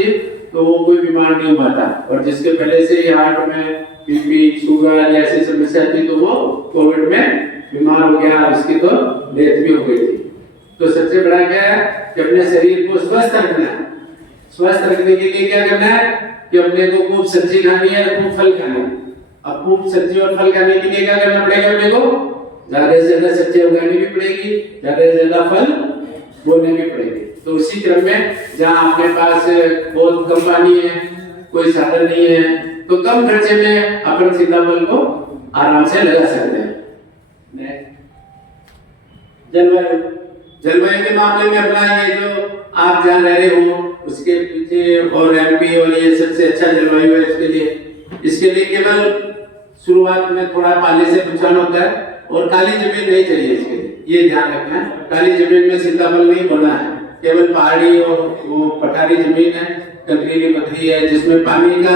थी तो वो कोई बीमार नहीं हुआ था, और जिसके पहले से ही हार्ट में बीपी शुगर ऐसी समस्या थी तो वो कोविड में बीमार हो गया, उसकी तो डेथ भी हो गई थी। तो सबसे बड़ा क्या है कि अपने शरीर को स्वस्थ रखना है। स्वस्थ रखने के लिए क्या करना है कि अपने को खूब सब्जी खानी है, खूब फल खाना है। अब खूब सब्जी और फल खाने के लिए क्या करना पड़ेगा, अपने को ज्यादा से ज्यादा सब्जी उगानी भी पड़ेगी, ज्यादा से ज्यादा फल बोने भी पड़ेंगे। तो उसी क्रम में जहाँ आपके पास बहुत कम पानी है, कोई साधन नहीं है, तो कम खर्चे में अपन सीताफल को आराम से लगा सकते हैं। जलवायु जलवायु के मामले में अपना ये जो आप जहाँ रह रहे हो उसके पीछे और एमपी और ये सबसे अच्छा जलवायु है इसके लिए केवल शुरुआत में थोड़ा पानी से नुकसान होता है, और काली जमीन नहीं चाहिए इसके लिए, ये ध्यान रखना है। काली जमीन में सीताफल नहीं बोना है, केवल पहाड़ी और वो पठारी जमीन है, कंकरीली पथरी है, जिसमें पानी का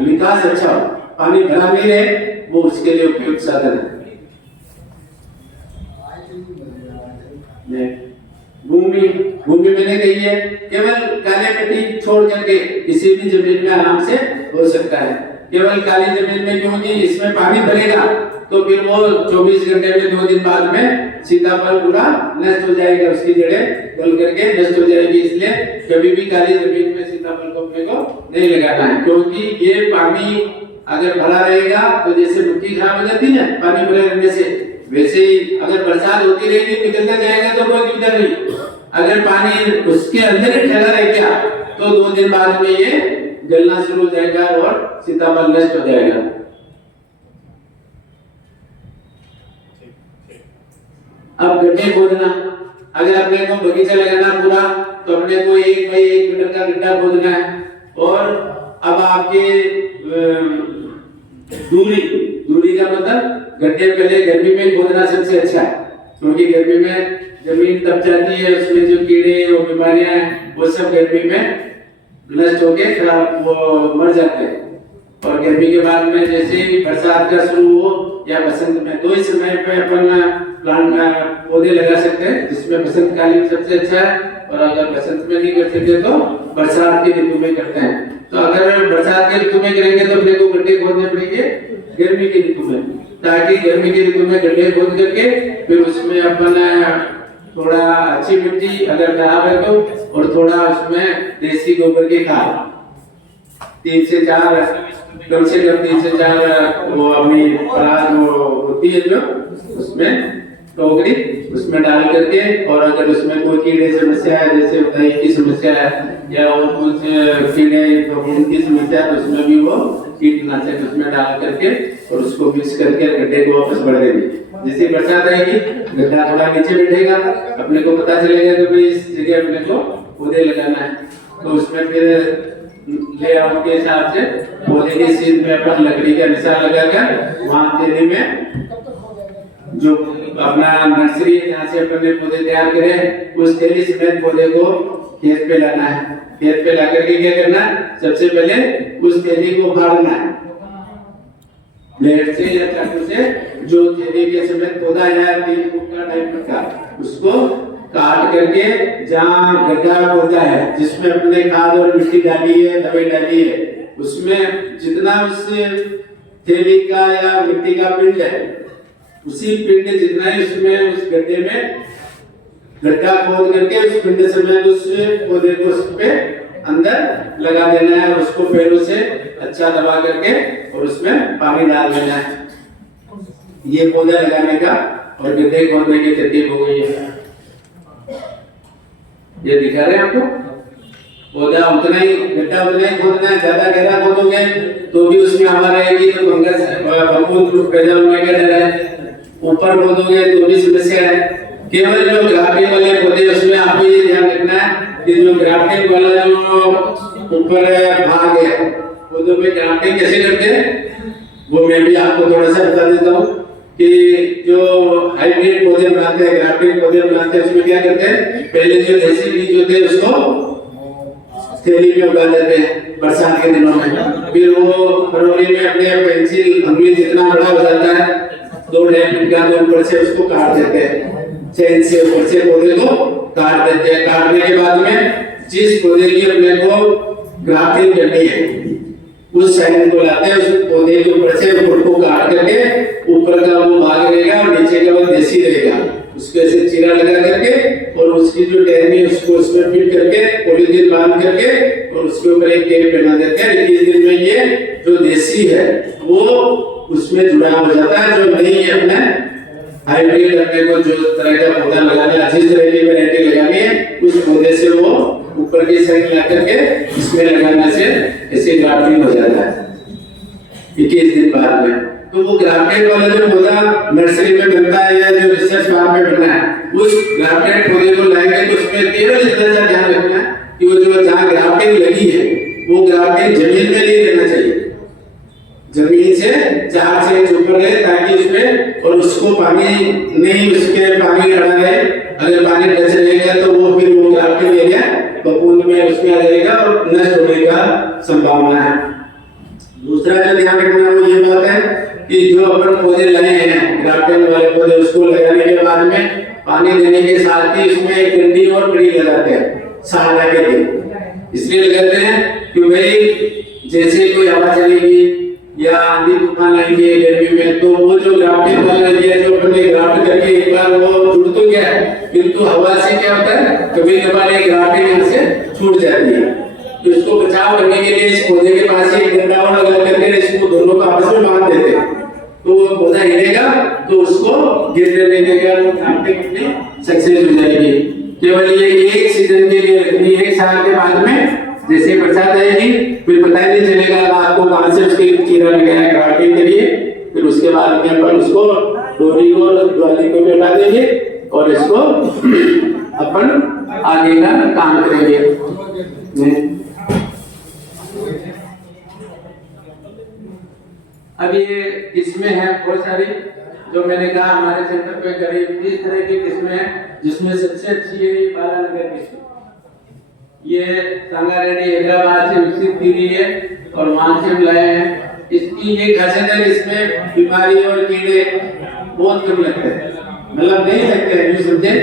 विकास अच्छा हो, पानी भरा नहीं रहे, वो उसके लिए उपयुक्त साधन है। भूमि मैंने कही है केवल काली मिट्टी छोड़ करके किसी भी जमीन में आराम से हो सकता है। केवल काली जमीन में क्योंकि इसमें पानी भरेगा तो फिर वो 24 घंटे में 2 दिन बाद में सीताफल पूरा नष्ट हो जाएगा, उसकी जड़ें गल करके नष्ट हो जाएगी। इसलिए कभी भी काली जमीन में सीताफल को अपने को नहीं लगाना है, क्योंकि ये पानी अगर भरा रहेगा तो जैसे मिट्टी खराब हो जाती है पानी भरे रहने से, वैसे ही अगर बरसात होती रहेगी निकलता जाएगा तो कोई दिक्कत नहीं। अगर पानी उसके अंदर ही ठहरा रह गया तो 2 दिन बाद में ये गलना शुरू हो जाएगा और सीताफल नष्ट हो जाएगा। अब गड्ढे खोदना, अगर अपने को बगीचा लगाना पूरा तो अपने को 1 बाई 1 मीटर का गड्ढा खोदना है। और अब आपके दूरी का मतलब गड्ढे पहले गर्मी में खोदना सबसे अच्छा है, क्योंकि गर्मी में जमीन तप जाती है, उसमें जो कीड़े और बीमारियां हैं वो सब गर्मी में नष्ट होके खराब वो मर जाते हैं। और गर्मी के बाद में जैसे ही बरसात का शुरू हो या बसंत में, दो ही समय पे अपन प्लांट पौधे लगा सकते हैं, जिसमें बसंत कालीन सबसे अच्छा है, और अगर बसंत में नहीं कर सकते तो बरसात के ऋतु में करते हैं। तो अगर बरसात के ऋतु में करेंगे तो अपने को गड्ढे खोदने पड़ेंगे गर्मी के ऋतु में, ताकि गर्मी के ऋतु में गड्ढे खोद करके फिर उसमें अपन थोड़ा अच्छी मिट्टी अगर खराब है तो, और थोड़ा उसमें देसी गोबर की खाद 3 से 4 कम से कम 3 से 4 वो अपनी पराग वो होती है जो उसमें टोकरी उसमें डाल करके, और अगर उसमें कोई कीड़े समस्या है जैसे दही की समस्या है या और कुछ कीड़े की समस्या है तो उसमें भी वो कीटनाशक उसमें डाल करके और उसको मिक्स करके गड्ढे को वापस भर देंगे। जैसे बरसात आएगी गड्ढा थोड़ा नीचे बैठेगा, अपने को पता चलेगा कि भाई इस जगह अपने को पौधे लगाना है, तो उसमें फिर लेआउट के हिसाब से पौधे की सीध में अपन लकड़ी का निशान लगाकर वहां थैली में जो अपना नर्सरी है जहाँ से अपन ने पौधे तैयार करे उस थैली समेत पौधे को खेत पे लाना है। खेत पे ला करके क्या करना है, सबसे पहले उस थैली को फाड़ना है ब्लेड से या चाकू से, जो थैली के समेत पौधा है 3 फुट का टाइप का, उसको काट करके जहाँ गड्ढा होता है जिसमें अपने खाद और मिट्टी डाली है, दवाई डाली है, उसमें जितना उस थैली का या मिट्टी का पिंड है उसी पिंड जितना ही उसमें उस गड्ढे में गड्ढा खोद करके उस पिंड समेत उस पौधे को उस पे अंदर लगा देना है, उसको पैरों से अच्छा दबा करके और उसमें पानी डाल देना है। ये पौधा लगाने का और गड्ढे खोदने की तरकीब हो गई है। ये दिखा रहे हैं आपको, पौधा उतना ही गड्ढा उतना ही खोदना है, ज्यादा गहरा खोदोगे तो भी उसमें हवा रहेगी तो फंगस फफूंद पैदा होने का डर है, ऊपर खोदोगे तो भी समस्या है। केवल जो ग्राफ्टिंग वाले पौधे उसमें आपको ये ध्यान रखना है कि जो ग्राफ्टिंग वाला जो ऊपर भाग है पौधों में ग्राफ्टिंग कैसे करते हैं वो मैं भी आपको थोड़ा सा बता देता हूँ कि जो हाइब्रिड पौधे बनाते हैं, ग्राफ्टिंग पौधे बनाते हैं, उसमें क्या करते हैं, पहले जो देसी बीज होते हैं उसको थैली में उगा देते हैं बरसात के दिनों में, फिर वो फरवरी में अपने पेंसिल अंगुली जितना बड़ा हो जाता है 2-2.5 फीट का, तो ऊपर से उसको काट देते हैं, चैन से ऊपर से पौधे को काट देते हैं। काटने के बाद में जिस पौधे की अपने को ग्राफ्टिंग करनी है। उस साइड को लाते हैं, उस पौधे के ऊपर से फुट को काट करके ऊपर का वो भाग रहेगा और नीचे का वो देसी रहेगा, उसको ऐसे चीरा लगा करके और उसकी जो टहनी है उसको उसमें फिट करके पॉलीथीन बांध करके और उसके ऊपर एक कैप बना देते हैं। 21 दिन में ये जो देसी है वो उसमें जुड़ा हो जाता है। जो नहीं है अपने हाइब्रिड अपने को जो तरह का पौधा लगाना है, अच्छी तरह की वैरायटी लगानी है, उस पौधे से वो ऊपर की साइड ला करके इसमें लगाने से ऐसे ग्राफ्टिंग हो जाता है 21 दिन बाद में। तो वो ग्राफ्टेड वाला जो पौधा नर्सरी में बनता है या जो रिसर्च फार्म में बनना है, उस ग्राफ्टेड पौधे को लाएंगे तो उसमें केवल इतना सा ध्यान रखना है कि वो जो जहाँ ग्राफ्टिंग लगी है वो ग्राफ्टिंग जमीन में नहीं रहना चाहिए, जमीन से 4 से 1 ऊपर रहे, ताकि उसमें और उसको पानी नहीं, उसके पानी लगा रहे। अगर पानी टच रहेगा तो वो फिर वो ग्राफ्टिंग एरिया बबूल में उसमें आ जाएगा और नष्ट होने का संभावना है। दूसरा जो ध्यान रखना वो ये बात है कि जो अपन पौधे लगाए हैं ग्राफ्टिंग वाले पौधे, उसको लगाने के बाद में पानी देने के साथ ही उसमें एक डंडी और कड़ी लगाते हैं सहारा के लिए। इसलिए लगाते हैं कि भाई जैसे कोई हवा चलेगी या आंधी तूफान आएंगे गर्मी में, तो वो जो ग्राफ्टिंग वाला एरिया जो अपने ग्राफ्ट करके एक बार वो जुड़ तो गया, किंतु हवा से क्या होता है कभी कभार ये ग्राफ्टिंग यहाँ से छूट जाती है। तो इसको बचाव करने के लिए इस पौधे के पास एक डंडा लगा करके इसको दोनों को आपस में बांध देते हैं, तो वो पौधा हिलेगा तो उसको गिरने नहीं देगा, वो ग्राफ्टिंग अपनी सक्सेस हो जाएगी। केवल ये एक सीजन के लिए रखनी है, 1 साल के बाद में जैसे बरसात आएगी फिर पता ही नहीं चलेगा आपको कहां से उसकी कीड़ा लगाया है ग्राफ्टिंग के लिए। फिर उसके बाद में अपन उसको डोरी को द्वाली को हटा देंगे और इसको अपन आगे का काम करेंगे। अब ये किस्में हैं बहुत सारी, जो मैंने कहा हमारे सेंटर पे करीब 30 तरह की किस्में हैं, जिसमें सबसे अच्छी है बालानगर किस्म। ये संगारेड्डी हैदराबाद से विकसित की गई है और वहां से हम लाए हैं। इसकी ये खासियत है, इसमें बीमारी और कीड़े बहुत कम लगते हैं, मतलब नहीं लगते हैं यूं समझे।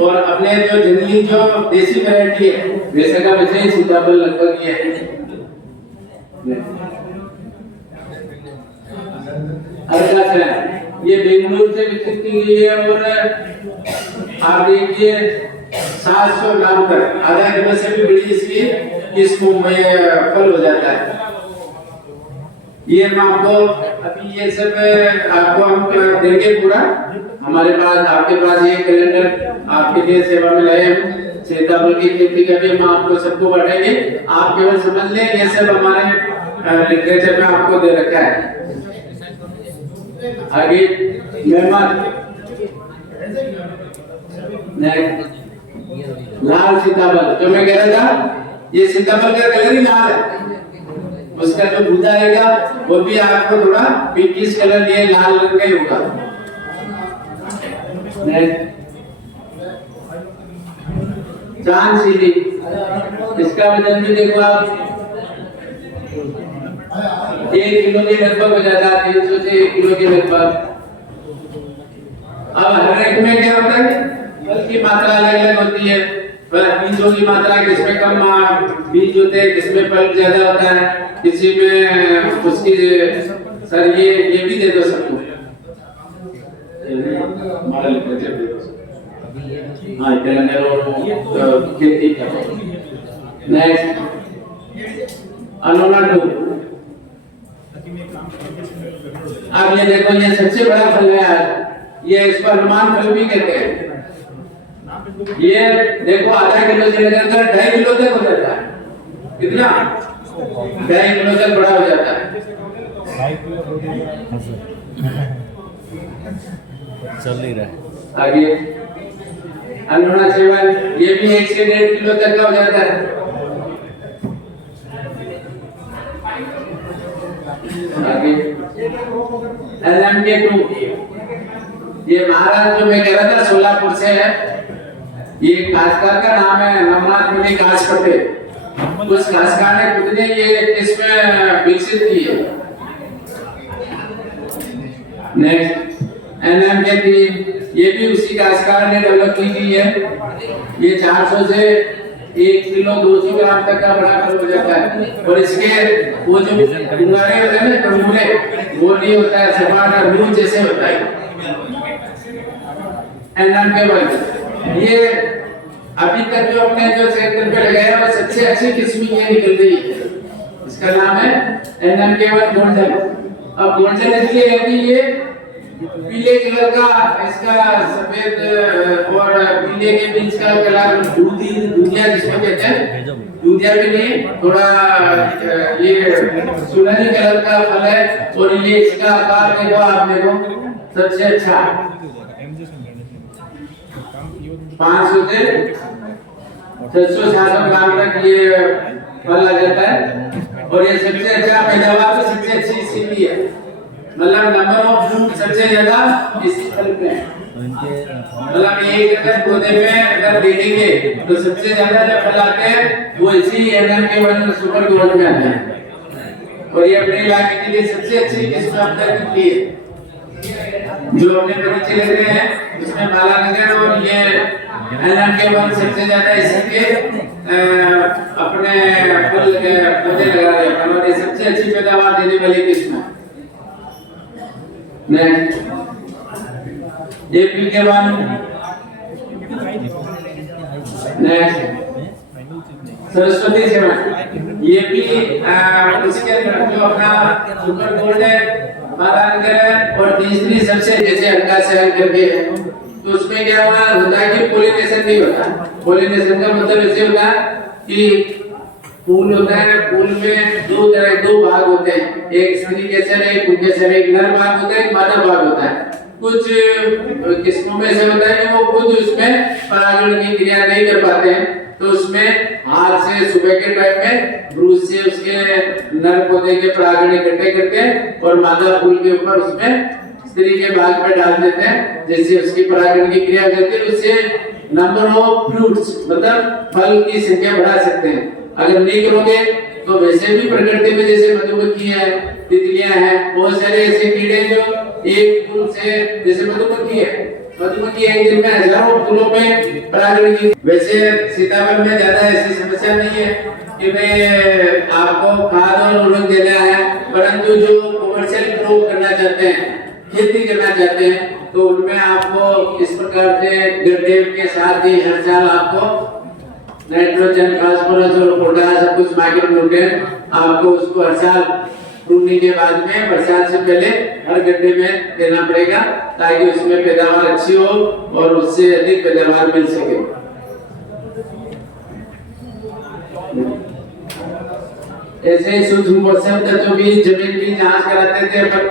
और अपने जो जंगली जो देसी वैरायटी है वैसे का वैसे ही सीताफल लगभग ये है। ये बेंगलुरु से विकसित की गई है और आप देखिए 700 ग्राम तक, आधा किलो से भी बड़ी इसकी किस्मों में फल हो जाता है। ये हम आपको अभी ये सब आपको हम देंगे पूरा, हमारे पास आपके पास ये कैलेंडर आपके लिए सेवा में लाए हम सीताफल की खेती का भी हम आपको सबको बांटेंगे। आप केवल समझ लें ये सब हमारे लिटरेचर में आपको दे रखा है। आगे मेहमान लाल सीताफल, जो मैं कह रहा था ये सीताफल का कलर ही लाल है, उसका जो गुदा आएगा वो भी आपको थोड़ा पिंकिश कलर लिए लाल रंग का ही होगा। चांद सीधी, इसका वजन भी देखो आप 1 किलो के लगभग हो जाता है, 300 से 1 किलो के लगभग। अब हर एक में क्या होता है फल की मात्रा अलग अलग होती है, बीजों की मात्रा किसमें कम बीज होते हैं, किसमें फल ज्यादा होता है, किसी में उसकी सर ये भी दे दो सबको मॉडल दे दो। हाँ कैलेंडर और खेती का नेक्स्ट अनोना 2। अब ये देखो ये सबसे बड़ा फल है यार, ये इसको अनुमान फल भी कहते हैं। ये देखो आधा किलो से लेकर 2.5 किलो तक हो जाता है, कितना 2.5 किलो तक बड़ा हो जाता है। चल नहीं रहा है। आगे अनोना 7, ये भी 1 से 1.5 किलो तक का हो जाता है। आगे LMK 2, ये महाराष्ट्र में कह रहा था सोलापुर से है, ये काश्तकार का नाम है नमनाथ मुनि काशपटे। उस काश्तकार ने खुद ने ये इसमें विकसित की है। नेक्स्ट NMK 3, ये भी उसी काश्तकार ने डेवलप की है। ये 400 से 1 किलो 200 ग्राम तक का बड़ा फल हो जाता है। और इसके वो जो गुंगारे होते हैं ना टंगुले, वो नहीं होता है, सपाट और मुंह जैसे होता है। एंड केवल ये अभी तक जो अपने जो सेक्टर पे लगाया वो सबसे अच्छी किस्म की निकल रही है। इसका नाम है एंड केवल गोल्डन। अब गोल्डन इसलिए है कि ये पीले कलर का, इसका सफेद और पीले के बीच का कलर दूधिया जिसको कहते हैं, दूधिया भी नहीं, थोड़ा ये सुनहरी कलर का फल है। और ये इसका आकार देखो आप, देखो सबसे अच्छा 500 से 600-700 ग्राम तक ये फल आ जाता है। और ये सबसे अच्छा पैदावार तो सबसे अच्छी इसीलिए है, मतलब नंबर ऑफ फ्रूट सबसे ज्यादा इस फल में है। मतलब एक अगर पौधे में अगर देखेंगे तो सबसे ज्यादा जो फल आते हैं वो इसी एनएम के वन सुपर गोल्ड में आते हैं। और ये अपने इलाके के लिए सबसे अच्छी किस्म अब तक की है जो अपने बगीचे लग रहे हैं उसमें माला नगर। और ये एनएम के वन सबसे ज्यादा इसके अपने फल पौधे लगा रहे हैं और ये सबसे अच्छी पैदावार देने वाली किस्म है। नेक्स्ट एपी के बाद नेक्स्ट सरस्वती सेवा, ये भी उसके जो अपना सुपर गोल्ड है, महारानगर है। और तीसरी सबसे जैसे हल्का से करके है तो उसमें क्या होता है कि पोलिनेशन नहीं होता। पोलिनेशन का मतलब ऐसे होता है कि फूल होता है, फूल में दो भाग होते हैं, एक स्त्री केसर एक पुंकेसर, एक नर भाग होता है एक मादा भाग होता है। कुछ किस्मों में से होता है कि वो खुद उसमें परागण की क्रिया नहीं कर पाते हैं, तो उसमें हाथ से सुबह के टाइम में ब्रूस से उसके नर पौधे के परागण इकट्ठे करते हैं और मादा फूल के ऊपर उसमें स्त्री के भाग में डाल देते हैं, जिससे उसकी परागण की क्रिया हो जाती है। उससे नंबर ऑफ फ्रूट्स मतलब फल की संख्या बढ़ा सकते हैं। अगर नहीं करोगे तो वैसे भी प्रकृति में जैसे मधुमक्खियां हैं, तितलियां हैं, बहुत सारे ऐसे कीड़े जो एक फूल से, जैसे मधुमक्खी है, मधुमक्खी एक दिन में हजारों फूलों में परागण की। वैसे सीताफल में ज्यादा ऐसी समस्या नहीं है कि भाई आपको खाद और उर्वरक देना है, परंतु जो कमर्शियल ग्रो करना चाहते हैं, खेती करना चाहते हैं, तो उनमें आपको इस प्रकार से गड्ढे के साथ ही हर साल आपको नाइट्रोजन, फास्फोरस और पोटाश सब कुछ माइक्रोन्यूट्रिएंट आपको उसको हर साल प्रूनिंग के बाद में बरसात से पहले हर गड्ढे में देना पड़ेगा, ताकि उसमें पैदावार अच्छी हो और उससे अधिक पैदावार मिल सके। ऐसे ही सूक्ष्म पोषक तत्व भी जमीन की जांच कराते थे अपन,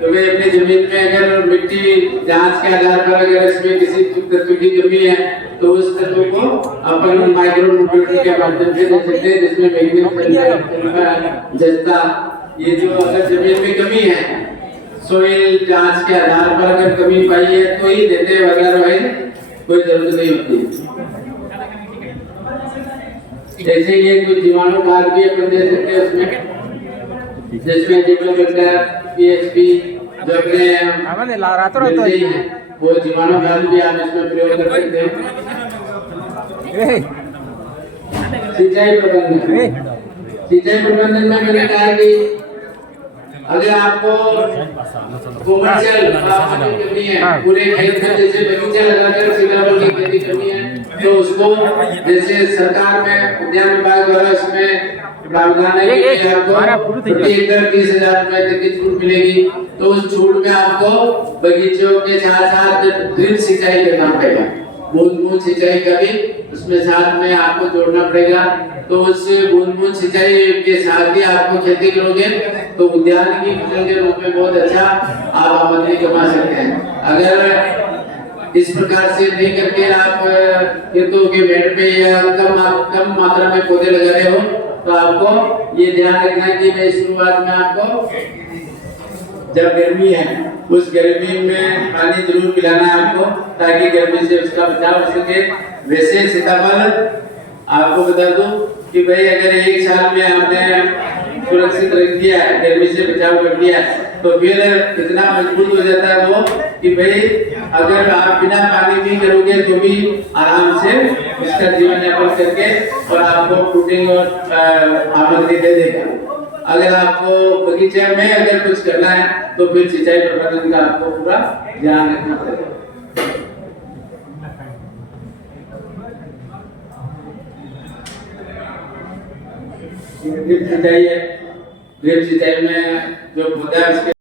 तो वे अपनी जमीन में अगर मिट्टी जांच के आधार पर अगर इसमें किसी तत्व की कमी है तो उस तत्व को अपन माइक्रोन्यूट्रिएंट के माध्यम से दे सकते हैं, जिसमें मैग्नीशियम, जस्ता, ये जो अगर जमीन में कमी है सोइल जांच के आधार पर अगर कमी पाई है तो ही देते, वगैरह कोई जरूरत नहीं होती। जैसे ये कुछ जीवाणु खाद भी अपन दे सकते हैं उसमें, जिसमें जीवाणु पीएचपी जो अपने मिलते हैं वो जीवाणु खाद भी आप इसमें प्रयोग कर सकते हैं। सिंचाई प्रबंधन में मैंने कहा कि अगर आपको कमर्शियल करनी है, पूरे खेत में जैसे बगीचा लगाकर सीताफल की खेती करनी है, तो उसको जैसे सरकार में उद्यान विभाग द्वारा इसमें प्रावधान है कि आपको प्रति एकड़ 30,000 रुपए तक की छूट मिलेगी। तो उस छूट में आपको बगीचों के साथ साथ ड्रिप सिंचाई करना पड़ेगा, बूंद-बूंद सिंचाई का भी उसमें साथ में आपको जोड़ना पड़ेगा। तो उस बूंद-बूंद सिंचाई के साथ ही आपको खेती करोगे तो उद्यान की फसल के रूप में बहुत अच्छा आप आमदनी कमा सकते हैं। अगर इस प्रकार से नहीं करके आप खेतों के बेड पे या कम मात्रा में पौधे लगा रहे हो, तो आपको ये ध्यान रखना है कि मैं शुरुआत में आपको जब गर्मी है उस गर्मी में पानी जरूर पिलाना है आपको, ताकि गर्मी से उसका बचाव हो सके। वैसे सीताफल आपको बता दूं कि भाई अगर एक साल में आपने सुरक्षित रख दिया, गर्मी से बचाव कर दिया, तो फिर इतना मजबूत हो जाता है वो कि भाई अगर आप बिना पानी भी करोगे तो भी आराम से इसका जीवन यापन करके और आपको प्रोटीन और आमदनी दे देगा। अगर आपको बगीचे में अगर कुछ करना है तो फिर सिंचाई प्रबंधन का आपको पूरा ध्यान रखना पड़ेगा। ड्रिप सिंचाई है, ड्रिप सिंचाई में जो पौधा है उसके